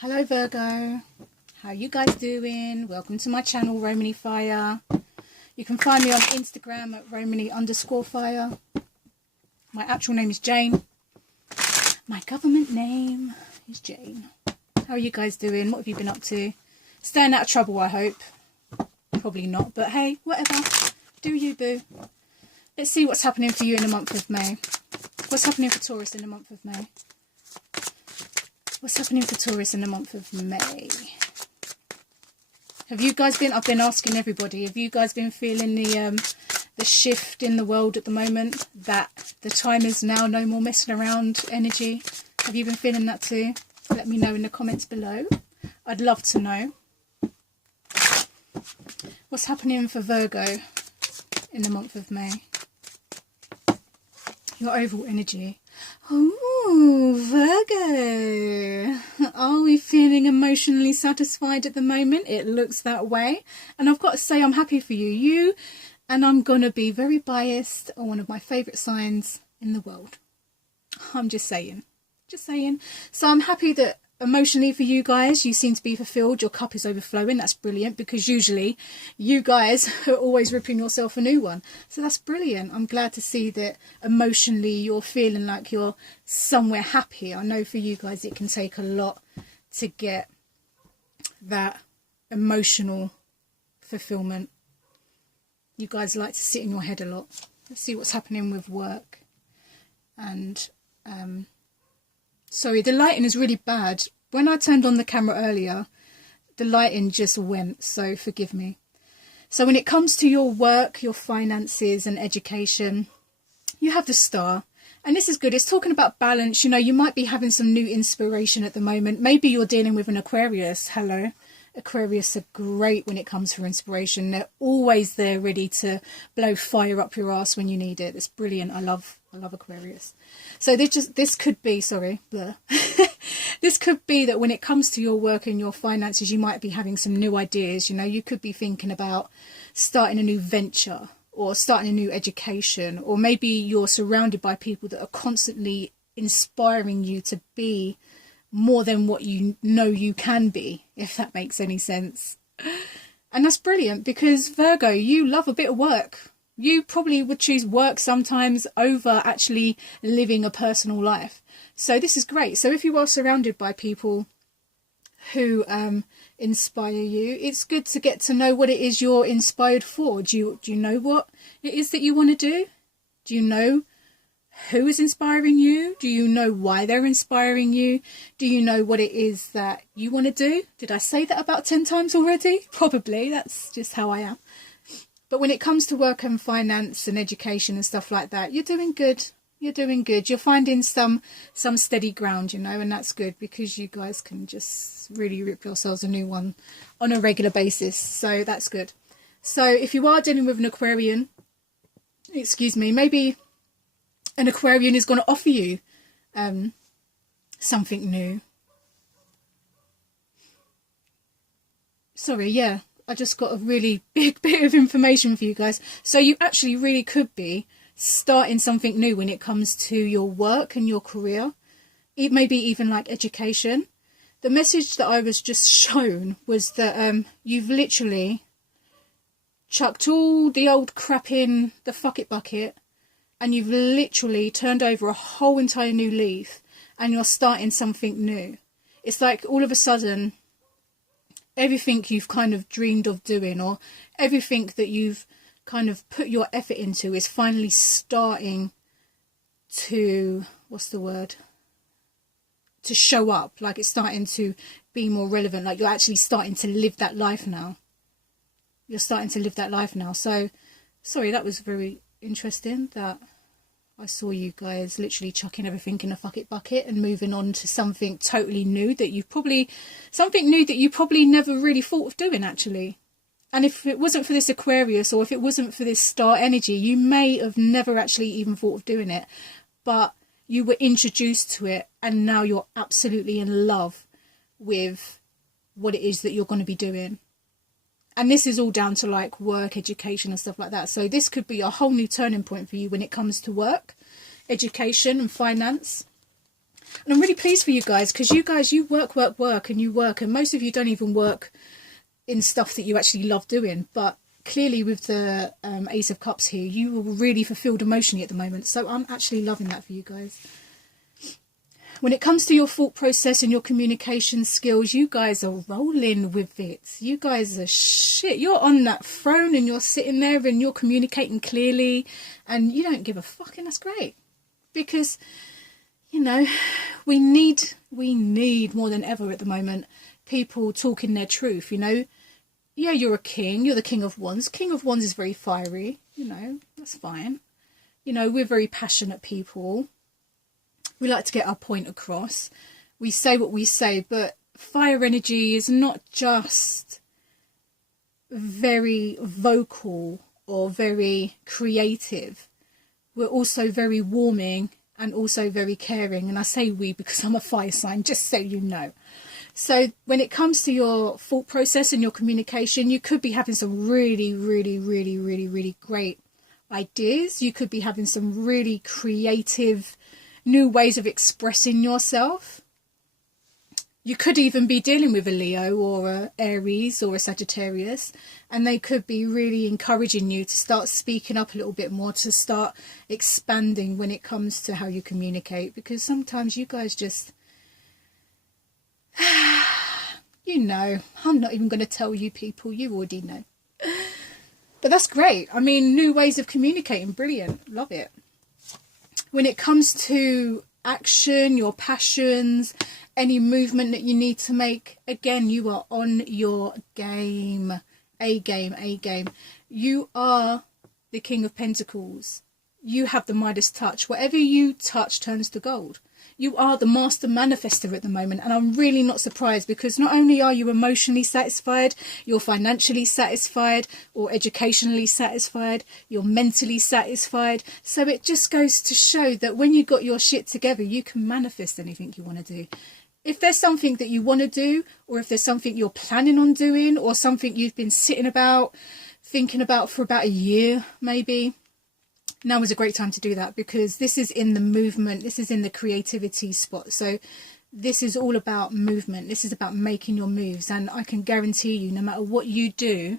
Hello Virgo, how you guys doing? Welcome to my channel, Romani Fire. You can find me on Instagram at Romani_fire. My actual name is Jane. My government name is Jane. How are you guys doing? What have you been up to? Staying out of trouble, I hope. Probably not, but hey, whatever. Do you, boo. Let's see what's happening for you in the month of May. What's happening for Taurus in the month of May? What's happening for Taurus in the month of May? Have you guys been, I've been asking everybody, have you guys been feeling the shift in the world at the moment? That the time is now, no more messing around energy? Have you been feeling that too? Let me know in the comments below. I'd love to know. What's happening for Virgo in the month of May? Your overall energy. Oh, Virgo. Are we feeling emotionally satisfied at the moment? It looks that way. And I've got to say I'm happy for you. And I'm going to be very biased on one of my favourite signs in the world. I'm just saying. Just saying. So I'm happy that emotionally for you guys, you seem to be fulfilled. Your cup is overflowing. That's brilliant, because usually you guys are always ripping yourself a new one. So that's brilliant. I'm glad to see that emotionally you're feeling like you're somewhere happy. I know for you guys it can take a lot to get that emotional fulfillment. You guys like to sit in your head a lot. Let's see what's happening with work. And sorry, the lighting is really bad. When I turned on the camera earlier, the lighting just went, so forgive me. So when it comes to your work, your finances and education, you have the Star. And this is good. It's talking about balance. You know, you might be having some new inspiration at the moment. Maybe you're dealing with an Aquarius. Hello. Aquarius are great when it comes for inspiration. They're always there ready to blow fire up your ass when you need it. It's brilliant. I love Aquarius. So this could be, sorry, blur. This could be that when it comes to your work and your finances, you might be having some new ideas. You know, you could be thinking about starting a new venture or starting a new education, or maybe you're surrounded by people that are constantly inspiring you to be more than what you know you can be, if that makes any sense. And that's brilliant, because Virgo, you love a bit of work. You probably would choose work sometimes over actually living a personal life. So this is great. So if you are surrounded by people who inspire you, it's good to get to know what it is you're inspired for. Do you know what it is that you want to do? Do you know who is inspiring you? Do you know why they're inspiring you? Do you know what it is that you want to do? Did I say that about 10 times already? Probably. That's just how I am. But when it comes to work and finance and education and stuff like that, you're doing good. You're doing good. You're finding some steady ground, you know, and that's good, because you guys can just really rip yourselves a new one on a regular basis. So that's good. So if you are dealing with an Aquarian, excuse me, maybe an Aquarian is going to offer you something new. Sorry, yeah, I just got a really big bit of information for you guys. So you actually really could be starting something new when it comes to your work and your career. It may be even like education. The message that I was just shown was that you've literally chucked all the old crap in the fuck it bucket, and you've literally turned over a whole entire new leaf, and you're starting something new. It's like all of a sudden, everything you've kind of dreamed of doing, or everything that you've kind of put your effort into, is finally starting to, what's the word? To show up. Like it's starting to be more relevant. Like you're actually starting to live that life now. You're starting to live that life now. So, sorry, that was very interesting that I saw you guys literally chucking everything in a fuck it bucket and moving on to something totally new that you've probably, something new that you probably never really thought of doing actually. And if it wasn't for this Aquarius, or if it wasn't for this Star energy, you may have never actually even thought of doing it, but you were introduced to it, and now you're absolutely in love with what it is that you're going to be doing. And this is all down to like work, education and stuff like that. So this could be a whole new turning point for you when it comes to work, education and finance. And I'm really pleased for you guys, because you guys, you work, and most of you don't even work in stuff that you actually love doing. But clearly with the Ace of Cups here, you are really fulfilled emotionally at the moment. So I'm actually loving that for you guys. When it comes to your thought process and your communication skills, you guys are rolling with it. You guys are shit. You're on that throne and you're sitting there and you're communicating clearly and you don't give a fuck, and that's great. Because, you know, we need more than ever at the moment people talking their truth, you know. Yeah, you're a king. You're the King of Wands. King of Wands is very fiery, you know. That's fine. You know, we're very passionate people. We like to get our point across. We say what we say, but fire energy is not just very vocal or very creative. We're also very warming and also very caring. And I say we because I'm a fire sign, just so you know. So when it comes to your thought process and your communication, you could be having some really great ideas. You could be having some really creative new ways of expressing yourself. You could even be dealing with a Leo or a Aries or a Sagittarius, and they could be really encouraging you to start speaking up a little bit more, to start expanding when it comes to how you communicate, because sometimes you guys just, you know, I'm not even going to tell you people, you already know. But that's great. I mean, new ways of communicating, brilliant, love it. When it comes to action, your passions, any movement that you need to make, again, you are on your game. A game. You are the King of Pentacles. You have the Midas touch. Whatever you touch turns to gold. You are the master manifester at the moment, and I'm really not surprised, because not only are you emotionally satisfied, you're financially satisfied or educationally satisfied, you're mentally satisfied. So it just goes to show that when you got your shit together, you can manifest anything you want to do. If there's something that you want to do, or if there's something you're planning on doing, or something you've been thinking about for about a year maybe, now is a great time to do that, because this is in the movement, this is in the creativity spot. So this is all about movement, this is about making your moves, and I can guarantee you, no matter what you do,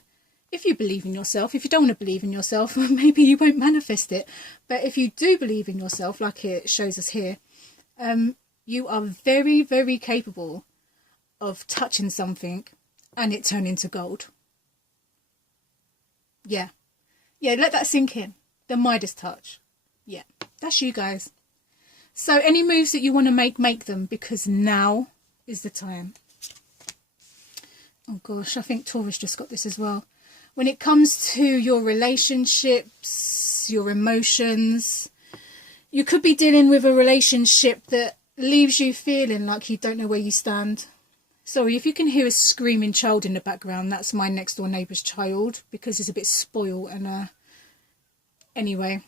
if you believe in yourself, if you don't want to believe in yourself, maybe you won't manifest it, but if you do believe in yourself, like it shows us here, you are very capable of touching something and it turning to gold. Yeah, let that sink in. The Midas touch. Yeah, that's you guys. So any moves that you want to make them, because now is the time. Oh gosh, I think Taurus just got this as well. When it comes to your relationships, your emotions, you could be dealing with a relationship that leaves you feeling like you don't know where you stand. Sorry, if you can hear a screaming child in the background, that's my next door neighbour's child, because it's a bit spoiled and anyway,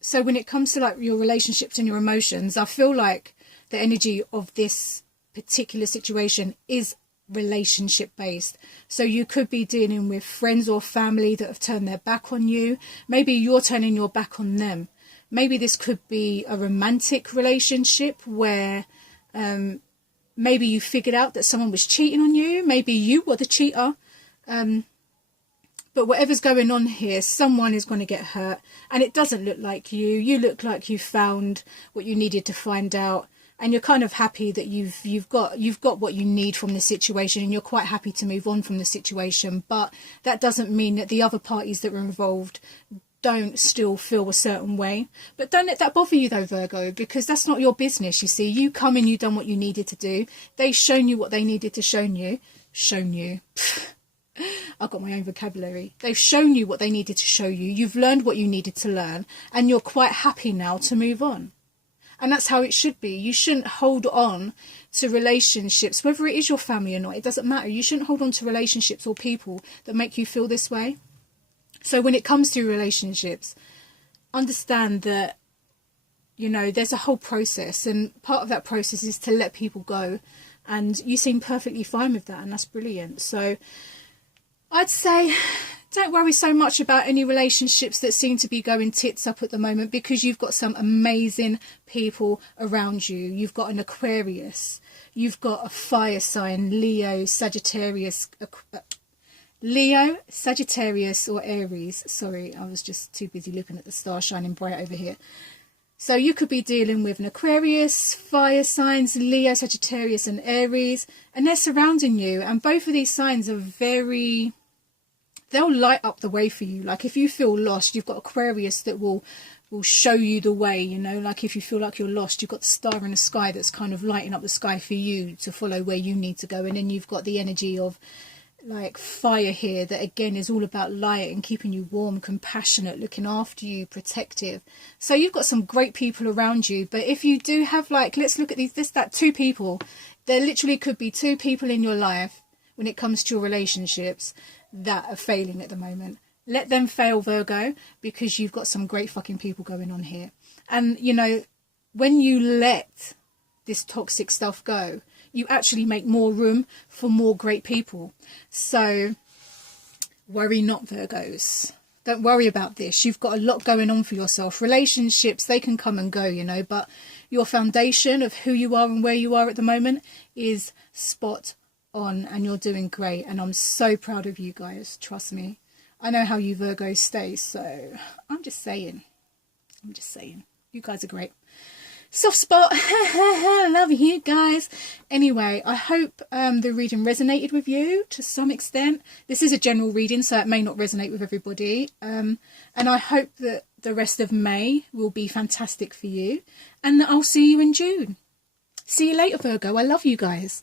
so when it comes to like your relationships and your emotions, I feel like the energy of this particular situation is relationship based. So you could be dealing with friends or family that have turned their back on you. Maybe you're turning your back on them. Maybe this could be a romantic relationship where maybe you figured out that someone was cheating on you. Maybe you were the cheater. But whatever's going on here, someone is going to get hurt, and it doesn't look like you. You look like you found what you needed to find out, and you're kind of happy that you've got what you need from the situation, and you're quite happy to move on from the situation. But that doesn't mean that the other parties that were involved don't still feel a certain way. But don't let that bother you though, Virgo, because that's not your business. You see, you come in, you done what you needed to do. They've shown you what they needed to show you. I've got my own vocabulary. They've shown you what they needed to show you. You've learned what you needed to learn, and you're quite happy now to move on. And that's how it should be. You shouldn't hold on to relationships, whether it is your family or not. It doesn't matter. You shouldn't hold on to relationships or people that make you feel this way. So when it comes to relationships, understand that, you know, there's a whole process, and part of that process is to let people go. And you seem perfectly fine with that, and that's brilliant. So I'd say don't worry so much about any relationships that seem to be going tits up at the moment, because you've got some amazing people around you. You've got an Aquarius, you've got a fire sign, Leo, Sagittarius, or Aries. Sorry, I was just too busy looking at the star shining bright over here. So you could be dealing with an Aquarius, fire signs, Leo, Sagittarius and Aries, and they're surrounding you. And both of these signs are very, they'll light up the way for you. Like if you feel lost, you've got Aquarius that will show you the way, you know. Like if you feel like you're lost, you've got the star in the sky that's kind of lighting up the sky for you to follow where you need to go. And then you've got the energy of like fire here, that again is all about light and keeping you warm, compassionate, looking after you, protective. So you've got some great people around you. But if you do have, like, let's look at that two people, there literally could be two people in your life when it comes to your relationships that are failing at the moment. Let them fail, Virgo, because you've got some great fucking people going on here. And you know, when you let this toxic stuff go, you actually make more room for more great people. So worry not, Virgos. Don't worry about this. You've got a lot going on for yourself. Relationships, they can come and go, you know, but your foundation of who you are and where you are at the moment is spot on, and you're doing great. And I'm so proud of you guys. Trust me. I know how you Virgos stay, so I'm just saying. You guys are great. Soft spot. Love you guys. Anyway, I hope the reading resonated with you to some extent. This is a general reading, so it may not resonate with everybody. And I hope that the rest of May will be fantastic for you. And I'll see you in June. See you later, Virgo. I love you guys.